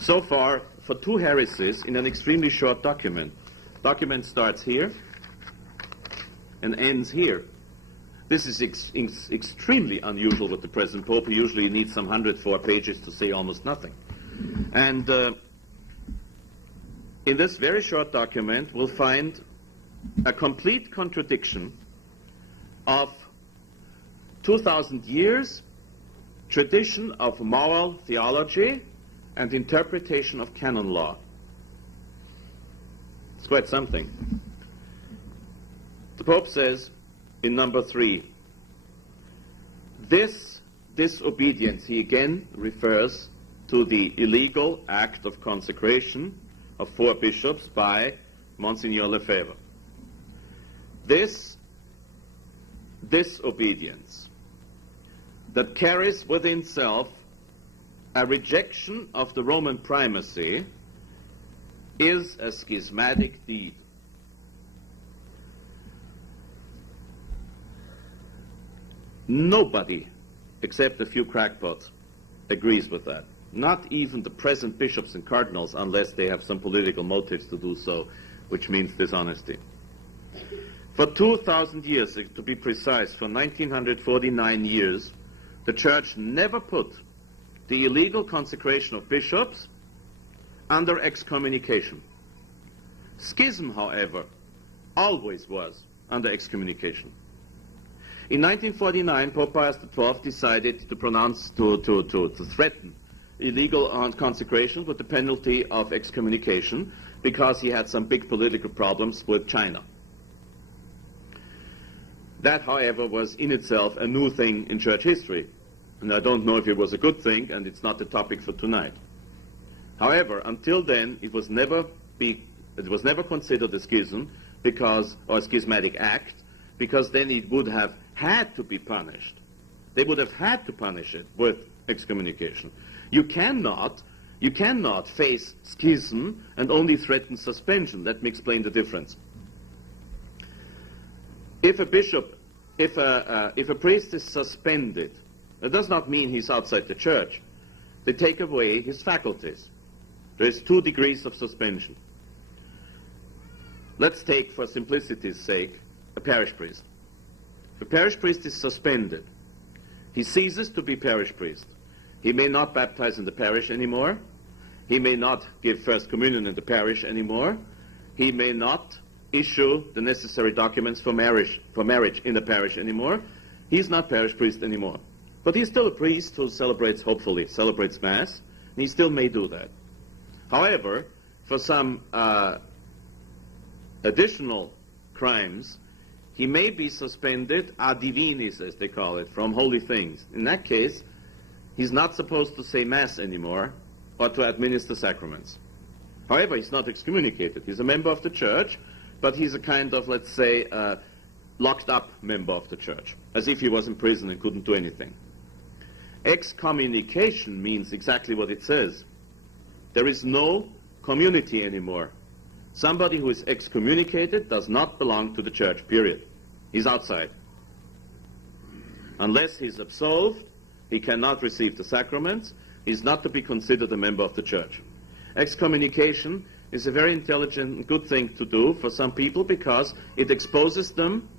So far, for two heresies in an extremely short document. Document starts here and ends here. This is extremely unusual with the present Pope. He usually needs some 104 pages to say almost nothing. And in this very short document, we'll find a complete contradiction of 2,000 years tradition of moral theology and interpretation of canon law. It's quite something. The Pope says in number 3, this disobedience, he again refers to the illegal act of consecration of 4 bishops by Monsignor Lefebvre. This disobedience that carries within itself a rejection of the Roman primacy is a schismatic deed. Nobody, except a few crackpots, agrees with that. Not even the present bishops and cardinals, unless they have some political motives to do so, which means dishonesty. For 2,000 years, to be precise, for 1949 years, the Church never put the illegal consecration of bishops under excommunication. Schism, however, always was under excommunication. In 1949, Pope Pius XII decided to threaten illegal consecration with the penalty of excommunication because he had some big political problems with China. That, however, was in itself a new thing in church history. And I don't know if it was a good thing, and it's not the topic for tonight. However, until then, it was never considered a schism or a schismatic act, because then it would have had to be punished. They would have had to punish it with excommunication. You cannot face schism and only threaten suspension. Let me explain the difference. If a priest is suspended, that does not mean he's outside the church. They take away his faculties. There is 2 degrees of suspension. Let's take, for simplicity's sake, a parish priest. If a parish priest is suspended, he ceases to be parish priest. He may not baptize in the parish anymore. He may not give first communion in the parish anymore. He may not issue the necessary documents for marriage in the parish anymore. He's not parish priest anymore. But he's still a priest who hopefully celebrates Mass, and he still may do that. However, for some additional crimes, he may be suspended ad divinis, as they call it, from holy things. In that case, he's not supposed to say Mass anymore or to administer sacraments. However, he's not excommunicated. He's a member of the church, but he's a kind of, let's say, locked up member of the church, as if he was in prison and couldn't do anything. Excommunication means exactly what it says. There is no community anymore. Somebody who is excommunicated does not belong to the church, period. He's outside. Unless he's absolved, he cannot receive the sacraments. He's not to be considered a member of the church. Excommunication is a very intelligent and good thing to do for some people because it exposes them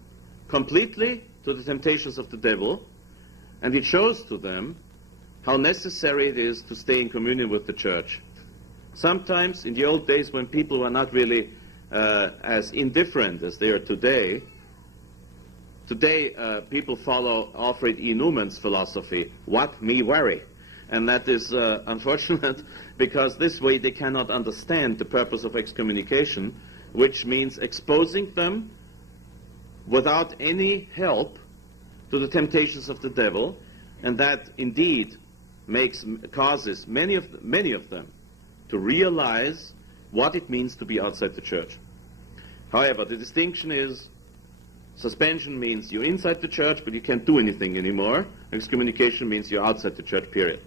completely to the temptations of the devil, and it shows to them how necessary it is to stay in communion with the church. Sometimes, in the old days when people were not really as indifferent as they are today, people follow Alfred E. Newman's philosophy, what me worry. And that is unfortunate because this way they cannot understand the purpose of excommunication, which means exposing them without any help to the temptations of the devil, and that indeed causes many of them to realize what it means to be outside the church. However, the distinction is suspension means you're inside the church, but you can't do anything anymore. Excommunication means you're outside the church, period.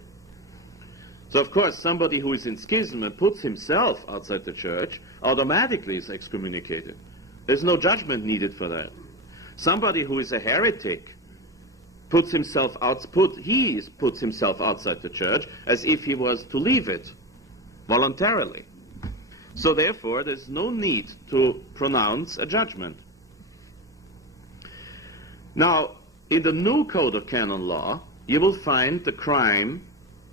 So, of course, somebody who is in schism and puts himself outside the church automatically is excommunicated. There's no judgment needed for that. Somebody who is a heretic puts himself outside the church as if he was to leave it. voluntarily. So therefore, there's no need to pronounce a judgment. Now, in the new Code of Canon Law, you will find the crime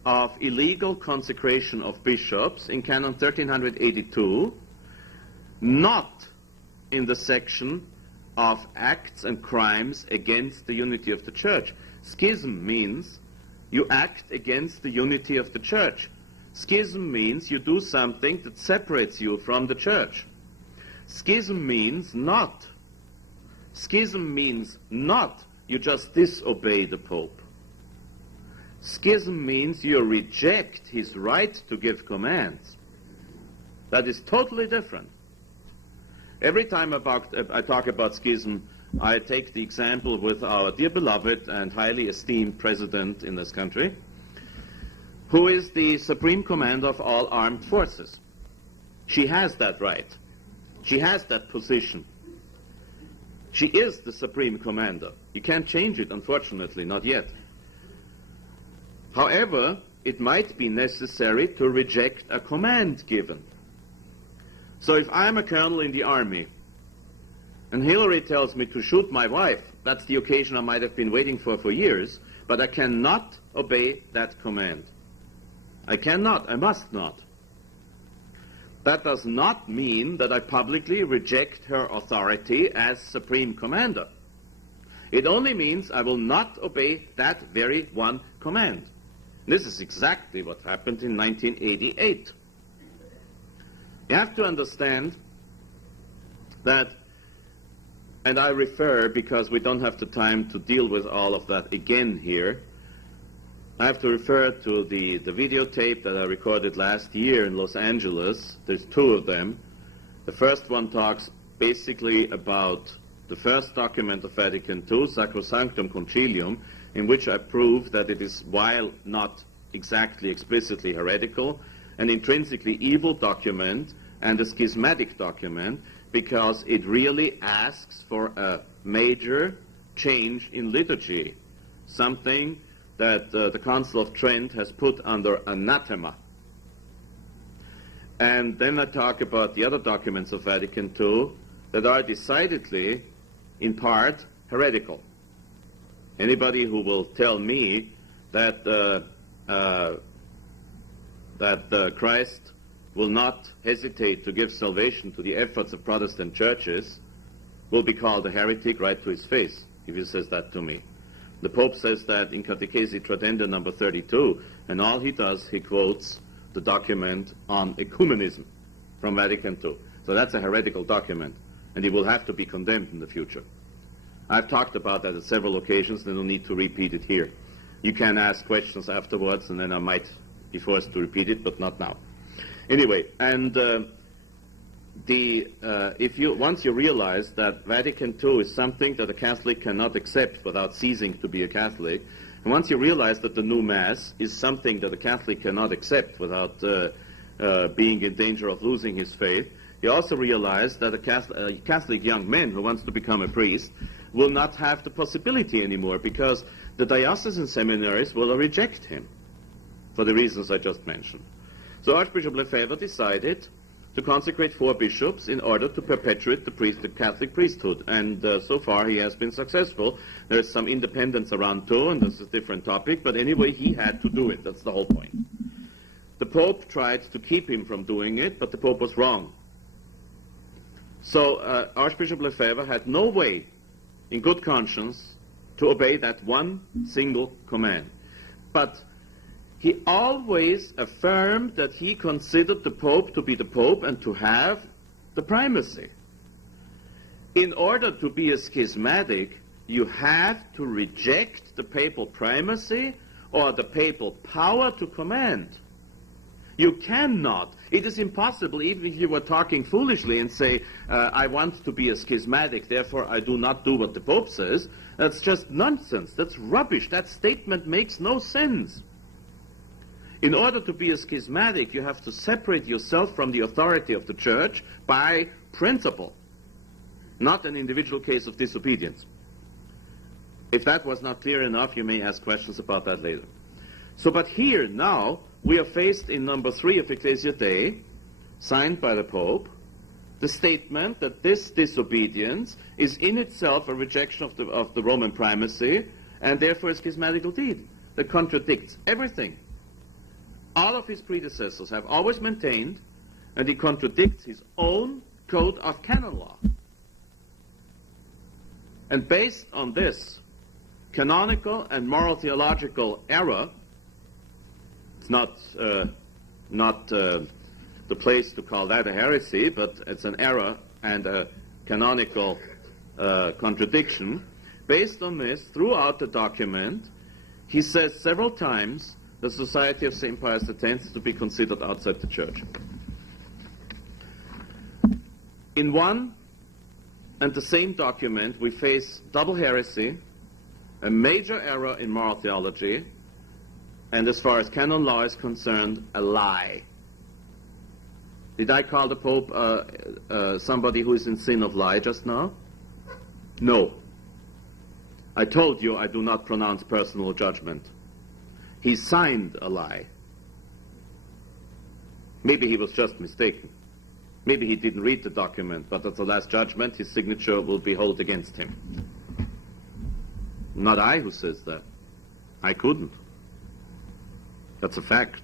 of illegal consecration of bishops in Canon 1382, not in the section of acts and crimes against the unity of the Church. Schism means you act against the unity of the Church. Schism means you do something that separates you from the Church. Schism means not. Schism means not you just disobey the Pope. Schism means you reject his right to give commands. That is totally different. Every time I talk about schism, I take the example with our dear beloved and highly esteemed president in this country, who is the supreme commander of all armed forces. She has that right. She has that position. She is the supreme commander. You can't change it, unfortunately, not yet. However, it might be necessary to reject a command given. So if I'm a colonel in the army, and Hillary tells me to shoot my wife, that's the occasion I might have been waiting for years, but I cannot obey that command. I cannot, I must not. That does not mean that I publicly reject her authority as supreme commander. It only means I will not obey that very one command. This is exactly what happened in 1988. You have to understand that, and I refer, because we don't have the time to deal with all of that again here, I have to refer to the videotape that I recorded last year in Los Angeles. There's two of them. The first one talks basically about the first document of Vatican II, Sacrosanctum Concilium, in which I prove that it is, while not exactly explicitly heretical, an intrinsically evil document and a schismatic document, because it really asks for a major change in liturgy, something that the Council of Trent has put under anathema. And then I talk about the other documents of Vatican II that are decidedly, in part, heretical. Anybody who will tell me that Christ will not hesitate to give salvation to the efforts of Protestant churches will be called a heretic right to his face if he says that to me. The Pope says that in Catechesi Tradenda number 32, and all he does, he quotes the document on ecumenism from Vatican II. So that's a heretical document, and it will have to be condemned in the future. I've talked about that at several occasions, and no need to repeat it here. You can ask questions afterwards, and then I might be forced to repeat it, but not now. Anyway, and once you realize that Vatican II is something that a Catholic cannot accept without ceasing to be a Catholic, and once you realize that the new Mass is something that a Catholic cannot accept without being in danger of losing his faith, you also realize that a Catholic young man who wants to become a priest will not have the possibility anymore, because the diocesan seminaries will reject him for the reasons I just mentioned. So Archbishop Lefebvre decided to consecrate 4 bishops in order to perpetuate the Catholic priesthood, and so far he has been successful. There's some independence around too, and this is a different topic, but anyway, he had to do it. That's the whole point. The Pope tried to keep him from doing it, but the Pope was wrong. So Archbishop Lefebvre had no way, in good conscience, to obey that one single command. But he always affirmed that he considered the Pope to be the Pope and to have the primacy. In order to be a schismatic, you have to reject the papal primacy or the papal power to command. You cannot. It is impossible, even if you were talking foolishly and say, I want to be a schismatic, therefore I do not do what the Pope says. That's just nonsense. That's rubbish. That statement makes no sense. In order to be a schismatic, you have to separate yourself from the authority of the Church by principle, not an individual case of disobedience. If that was not clear enough, you may ask questions about that later. So, but here now, we are faced in number 3 of Ecclesia Dei, signed by the Pope, the statement that this disobedience is in itself a rejection of the Roman primacy, and therefore a schismatical deed that contradicts everything all of his predecessors have always maintained, and he contradicts his own code of canon law. And based on this canonical and moral theological error, it's not the place to call that a heresy, but it's an error and a canonical contradiction. Based on this, throughout the document, he says several times the Society of St. Pius X is to be considered outside the Church. In one and the same document, we face double heresy, a major error in moral theology, and as far as canon law is concerned, a lie. Did I call the Pope somebody who is in sin of lie just now? No. I told you I do not pronounce personal judgment. He signed a lie. Maybe he was just mistaken. Maybe he didn't read the document, but at the last judgment his signature will be held against him. Not I who says that. I couldn't. That's a fact.